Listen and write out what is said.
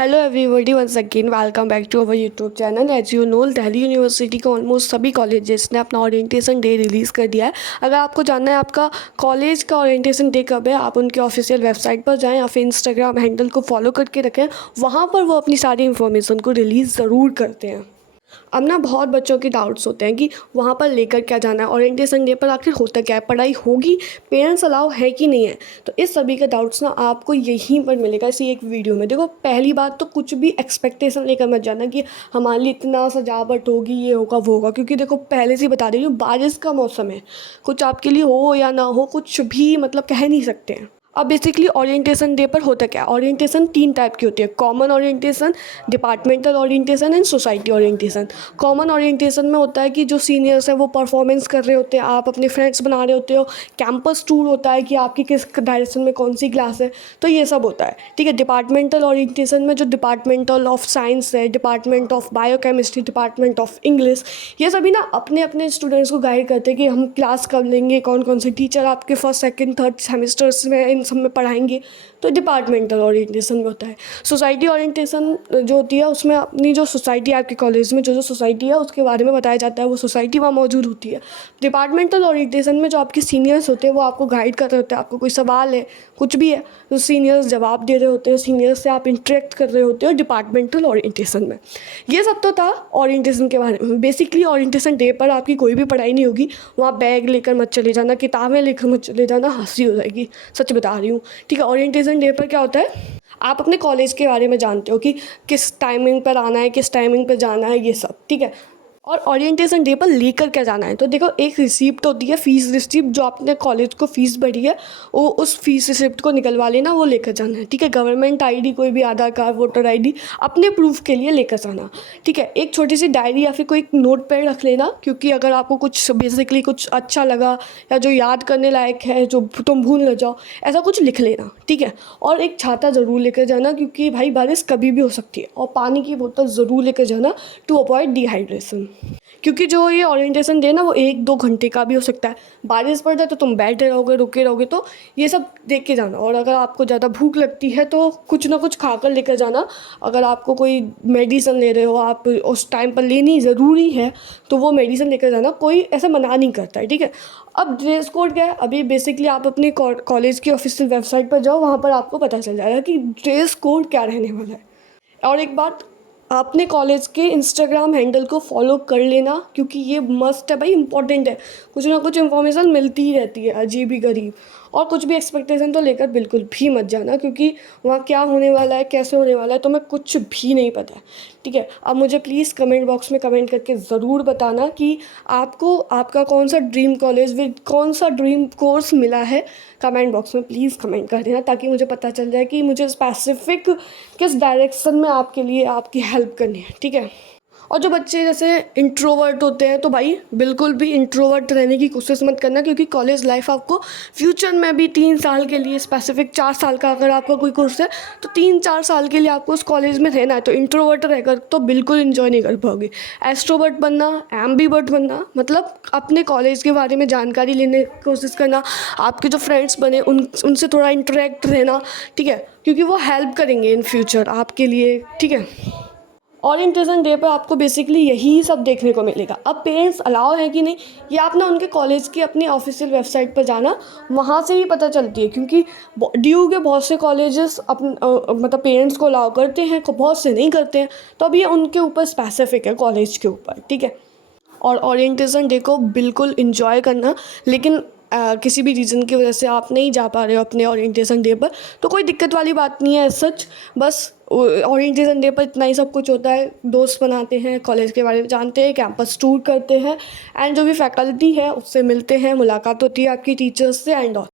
Hello everybody, once again welcome back to our YouTube channel. As you know, Delhi university के almost सभी colleges ने अपना orientation day release कर दिया है। अगर आपको जानना है आपका कॉलेज का ओरिएंटेशन डे कब है, आप उनके ऑफिशियल वेबसाइट पर जाएं या फिर इंस्टाग्राम हैंडल को फॉलो करके रखें। वहाँ पर वो अपनी सारी इन्फॉर्मेशन को रिलीज़ ज़रूर करते हैं। अब ना बहुत बच्चों के डाउट्स होते हैं कि वहाँ पर लेकर क्या जाना है, ओरिएंटेशन डे पर आखिर होता क्या है, पढ़ाई होगी, पेरेंट्स अलाउ है कि नहीं है। तो इस सभी का डाउट्स ना आपको यहीं पर मिलेगा इसी एक वीडियो में। देखो, पहली बात तो कुछ भी एक्सपेक्टेशन लेकर मत जाना कि हमारे लिए इतना सजावट होगी, ये होगा वो होगा, क्योंकि देखो पहले से ही बता रही हूँ, बारिश का मौसम है, कुछ आपके लिए हो या ना हो, कुछ भी मतलब कह नहीं सकते हैं। अब बेसिकली ओरिएंटेशन डे पर होता क्या है, ओरिएंटेशन 3 टाइप की होती है: common orientation, departmental orientation and society orientation. Common orientation में होता है कि जो सीनियर्स हैं वो परफॉर्मेंस कर रहे होते हैं, आप अपने फ्रेंड्स बना रहे होते हो। कैंपस टूर होता है कि आपकी किस डायरेक्शन में कौन सी क्लास है, तो ये सब होता है, ठीक है। डिपार्टमेंटल ओरिएंटेशन में जो डिपार्टमेंटल ऑफ साइंस है, department of biochemistry, department of English, ये सभी ना अपने अपने स्टूडेंट्स को गाइड करते हैं कि हम क्लास कब लेंगे, कौन कौन से टीचर आपके फर्स्ट सेकंड थर्ड सेमेस्टर्स में सब में पढ़ाएंगे, तो डिपार्टमेंटल ओरिएंटेशन में होता है। सोसाइटी ओरिएंटेशन जो होती है, उसमें अपनी जो सोसाइटी आपके कॉलेज में जो सोसाइटी है उसके बारे में बताया जाता है, वो सोसाइटी वहाँ मौजूद होती है। डिपार्टमेंटल ओरिएंटेशन में जो आपके सीनियर्स होते हैं वो आपको गाइड कर रहे होते हैं, आपको कोई सवाल है, कुछ भी है, तो सीनियर्स जवाब दे रहे होते हैं, सीनियर्स से आप इंटरेक्ट कर रहे होते हो डिपार्टमेंटल ओरिएंटेशन में। ये सब तो था ओरिएंटेशन के बारे में। बेसिकली ओरिएंटेशन डे पर आपकी कोई भी पढ़ाई नहीं होगी, वहाँ बैग लेकर मत चले जाना, किताबें लेकर मत चले जाना, हंसी हो जाएगी, सच बता रही हूँ, ठीक है। ओरिएंटेशन डे पर क्या होता है, आप अपने कॉलेज के बारे में जानते हो कि किस टाइमिंग पर आना है, किस टाइमिंग पर जाना है, ये सब, ठीक है। और ओरिएंटेशन डे पर लेकर क्या जाना है, तो देखो एक रिसिप्ट होती है, फीस रिसिप्ट, जो आपने कॉलेज को फीस भरी है वो उस फीस रिसिप्ट को निकलवा लेना, वो लेकर जाना है, ठीक है। गवर्नमेंट आईडी, कोई भी आधार कार्ड, वोटर आईडी अपने प्रूफ के लिए लेकर जाना, ठीक है। एक छोटी सी डायरी या फिर कोई नोट पैड रख लेना, क्योंकि अगर आपको कुछ बेसिकली कुछ अच्छा लगा या जो याद करने लायक है, जो तुम भूल न जाओ, ऐसा कुछ लिख लेना, ठीक है। और एक छाता ज़रूर लेकर जाना, क्योंकि भाई बारिश कभी भी हो सकती है, और पानी की बोतल ज़रूर लेकर जाना टू अवॉइड डिहाइड्रेशन, क्योंकि जो ये ओरिएंटेशन डे ना वो 1-2 घंटे का भी हो सकता है। बारिश पड़ जाए तो तुम बैठे रहोगे, रुके रहोगे, तो ये सब देख के जाना। और अगर आपको ज़्यादा भूख लगती है तो कुछ ना कुछ खाकर लेकर जाना। अगर आपको कोई मेडिसिन ले रहे हो, आप उस टाइम पर लेनी ज़रूरी है, तो वो मेडिसिन लेकर जाना, कोई ऐसा मना नहीं करता है, ठीक है। अब ड्रेस कोड क्या है, अभी बेसिकली आप अपने कॉलेज की ऑफिशियल वेबसाइट पर जाओ, वहाँ पर आपको पता चल जाएगा कि ड्रेस कोड क्या रहने वाला है। और एक बात, अपने कॉलेज के इंस्टाग्राम हैंडल को फॉलो कर लेना, क्योंकि ये मस्ट है भाई, इंपॉर्टेंट है। कुछ ना कुछ इन्फॉर्मेशन मिलती ही रहती है, अजीब ही गरीब। और कुछ भी एक्सपेक्टेशन तो लेकर बिल्कुल भी मत जाना, क्योंकि वहाँ क्या होने वाला है, कैसे होने वाला है, तुम्हें कुछ भी नहीं पता है, ठीक है। अब मुझे प्लीज़ कमेंट बॉक्स में कमेंट करके ज़रूर बताना कि आपको आपका कौन सा ड्रीम कॉलेज विद कौन सा ड्रीम कोर्स मिला है। कमेंट बॉक्स में प्लीज़ कमेंट कर देना, ताकि मुझे पता चल जाए कि मुझे स्पेसिफिक किस डायरेक्शन में आपके लिए आपकी हेल्प करनी है, ठीक है। और जो बच्चे जैसे इंट्रोवर्ट होते हैं, तो भाई बिल्कुल भी इंट्रोवर्ट रहने की कोशिश मत करना, क्योंकि कॉलेज लाइफ आपको फ्यूचर में भी 3 साल के लिए, स्पेसिफिक 4 साल का अगर आपका कोई कोर्स है तो 3-4 साल के लिए आपको उस कॉलेज में रहना है। तो इंट्रोवर्ट रहकर तो बिल्कुल इन्जॉय नहीं कर पाओगे। एक्सट्रोवर्ट बनना, एम्बीवर्ट बनना, मतलब अपने कॉलेज के बारे में जानकारी लेने की कोशिश करना, आपके जो फ्रेंड्स बने उनसे थोड़ा इंटरेक्ट रहना, ठीक है, क्योंकि वो हेल्प करेंगे इन फ्यूचर आपके लिए, ठीक है। ओरिएंटेशन डे पर आपको बेसिकली यही सब देखने को मिलेगा। अब पेरेंट्स अलाउ है कि नहीं, ये आप ना उनके कॉलेज की अपनी ऑफिशियल वेबसाइट पर जाना, वहाँ से ही पता चलती है, क्योंकि ड्यू के बहुत से कॉलेजेस मतलब पेरेंट्स को अलाउ करते हैं, बहुत से नहीं करते हैं, तो अब ये उनके ऊपर स्पेसिफिक है, कॉलेज के ऊपर, ठीक है। और ओरिएंटेशन डे को बिल्कुल इन्जॉय करना, लेकिन किसी भी रीज़न की वजह से आप नहीं जा पा रहे हो अपने ओरिएंटेशन डे पर, तो कोई दिक्कत वाली बात नहीं है सच। बस ओरिएंटेशन डे पर इतना ही सब कुछ होता है, दोस्त बनाते हैं, कॉलेज के बारे में जानते हैं, कैंपस टूर करते हैं, एंड जो भी फैकल्टी है उससे मिलते हैं, मुलाकात होती है आपकी टीचर्स से एंड ऑल।